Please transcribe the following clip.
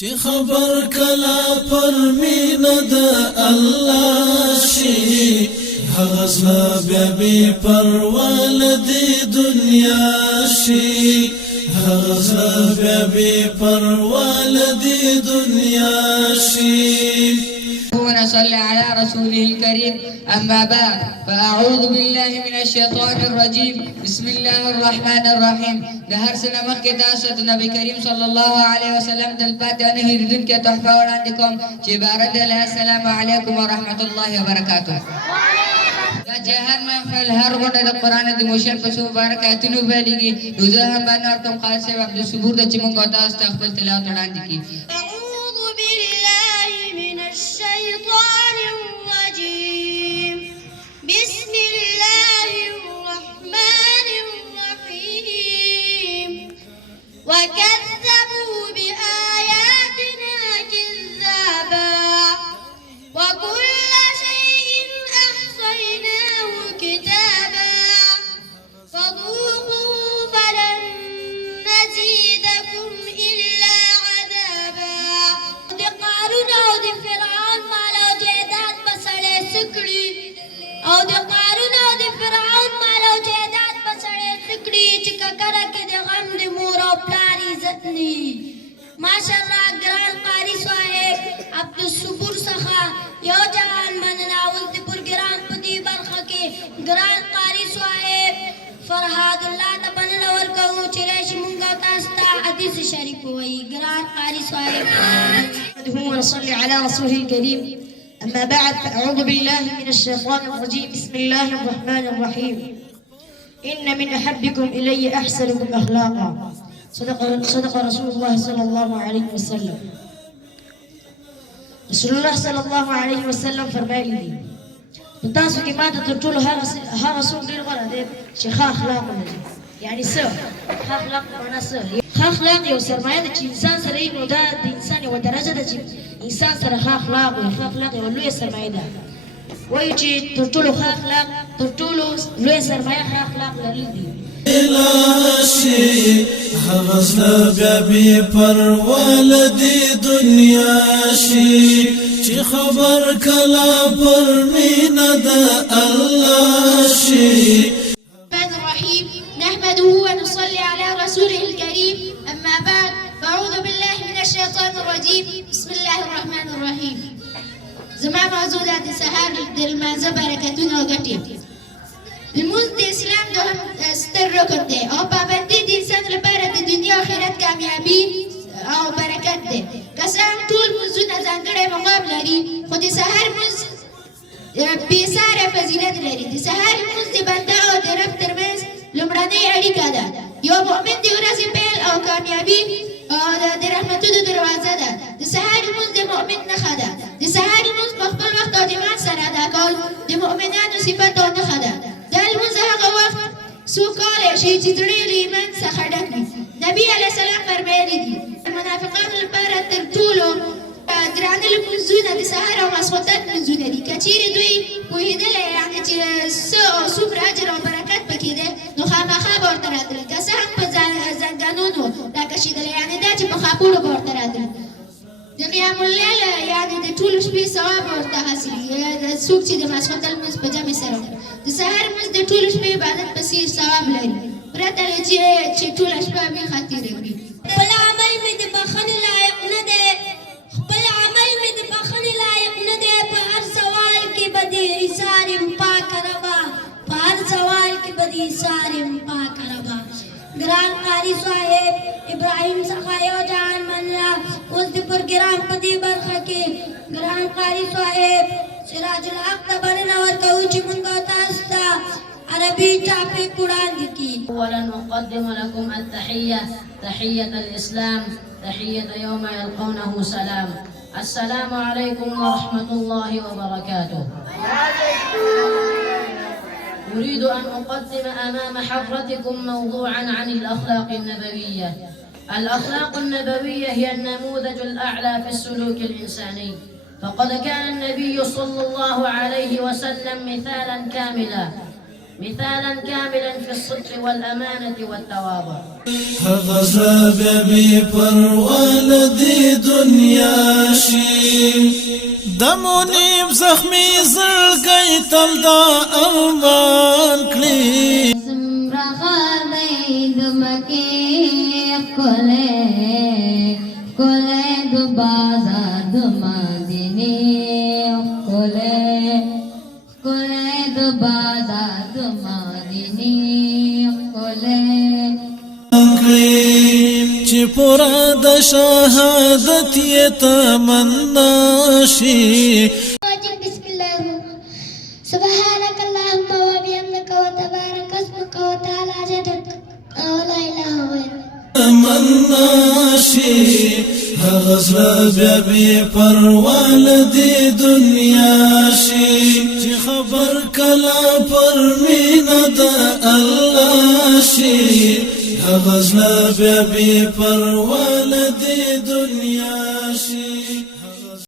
چې خبر کلا پر مینا د الله شي هغه زړه بیا بې پروا له دې دنیا شي هغه زړه بیا بې پروا له دې دنیا شي. ونصلي على رسوله الكريم أما بعد فأعوذ بالله من الشيطان الرجيم بسم الله الرحمن الرحيم. دهر سنة مخي تاسد نبي كريم صلى الله عليه وسلم دلبات أنه يردون كتحفة ورانكم جبارة الله السلام عليكم ورحمة الله وبركاته. جهر محفل هر غنه د قران د موشن په سو برکاتونو باندې روزه هم باندې ورته خاص سبب د صبور د چې مونږ تاسو ته خپل تلاوت وړاندې کی. أعوذ بالله من الشيطان الرجيم بسم الله الرحمن الرحيم وكذبوا بآياتنا كذابا وكل شيء أحصيناه كتابا فذوقوا فلن نزيدكم إلا عذابا. د قارون او د فرعون مال او جایداد په سړی څه کړي او د قارون او د فرعون مال او جایداد په سړی څه کړي چې ککره کې د غم د مور او پلار عزت نه وي. ماشاءالله ګران قاري صاحب عبدالصبور څخه یو جهان مننه اوس د پروګرام په دې برخه کې ګران قاري صاحب فرهاد الله ته مننه ورکوو چې راشي مونږ تاسو ته حدیث شریف ووایي. ګران قاري صاحب ونصلي على رسوله الكريم أما بعد فأعوذ بالله من الشيطان الرجيم بسم الله الرحمن الرحيم إن من أحبكم إلي أحسنكم أخلاقا صدق رسول الله صلى الله عليه وسلم. رسول الله صلى الله عليه وسلم فرمایلی دي په تاسو کې ماته تر ټولو هغه څوک ډېر غوره دی چې ښه اخلاق ولري. یعنی څه ښه اخلاق معنا څه؟ ښه اخلاق یو سرمایه ده چې انسان سره یې نو دا د انسان یوه درجه ده چې انسان سره ښه اخلاق وي. ښه اخلاق یوه لویه سرمایه ده. وایو چې تر ټولو ښه اخلاق تر ټولو لویه سرمایه ښه اخلاق لرل دي. شي هغه زړه بیا بې پروا له دې دنیا شي چې خبر کلا پر مینا د الله شي. الرحمن الرحيم نحمده ونصلي على رسوله الكريم أما بعد فأعوذ بالله من الشيطان الرجيم بسم الله الرحمن الرحيم. زما موضوع د سهار د لمانځه برکتونه او ګټې. لمونځ د اسلام دوهم ستر رکن دی او پابندي د انسان لپاره د دنیا او آخرت کامیابي او برکت دی. که څه هم ټول لمونځونه ځانګړی مقام لري خو د سهار لمونځ بېساره فضیلت لري. د سهار لمونځ د بنده او د رب ترمنځ لومړنۍ اړیکه ده. یو مؤمن د ورځې پیل او کامیابي او د رحمتونو دروازه ده. د سهار لمونځ د مؤمن نښه ده. د سهار لمونځ په خپل وخت او جماعت سره ادا کول د مؤمنانو صفت او نښه ده. دا لمونځ هغه وخت څوک کولی شي چې زړه یې له ایمان څخه ډک وي. نبي علیه السلام فرمایلي دي د منافقانو لپاره تر ټولو ګرانه لمونځونه د سهار او ماسخوتن لمونځونه دي. که چیرې دوی پوهېدلی یعنې چې څه او څومره اجر او برکت پکې دی نو خامخا به ورته راتلل. که څه هم په زنګنونو راکشېدلی یعنې دا چې په خاپوړو به ورته راتلل. د قیام اللیل یعنې د ټولو شپې ثواب ورته حاصلېږي. څوک چې د ماسخوتن لمونځ په جمع سره وکړي د سهار لمونځ د ټولو شپې عبادت په څېر ثواب لري پرته له چې ټوله شپه بېخه تېره کړي. خپل عمل مې د بخښنې لایق نه دی خپل عمل مې د بخښنې لایق نه دی په هر سوال کې به د ایثار یم پاکه ربه په هر سوال کې به د ایثار یم پاکه ربه. ګران قاري صاحب ابراهیم څخه یو جهان مننه اوس د پروګرام په دې برخه کې ګران قاري صاحب سراج الحق ته بلنه ورکوو چې مونږ تاسو ته عربي ټاپک وړاندې کړي. اولا نقدم لكم التحيه تحيه الاسلام تحيه يوم يلقونه سلام. السلام عليكم ورحمه الله وبركاته. أريد أن أقدم أمام حضرتكم موضوعا عن الأخلاق النبوية. الأخلاق النبوية هي النموذج الأعلى في السلوك الإنساني، فقد كان النبي صلى الله عليه وسلم مثالا كاملا مثالا كاملا في الصدق والأمانة والتواضع. هغزا ببي پروالدی دنیا شي دمونیم زخمی زړګی تل دا ارمان کړي سمرغار دی د مکې ښکلی د بازار د مدینې ښکلی د بازار د مدینې ښکلی چې پورا د شهادت یې تمنا شي. بسم الله الرحمن سبحانك اللهم وبحمدك وتبارك اسمك وتعالى جدك ولا اله غيرك. تمنا شي هغزلا بیا بی پروالدی دنیا شي چې خبر کلا پر مینا د الله شي هغزلا بیا بی پروالدی دنیا شي.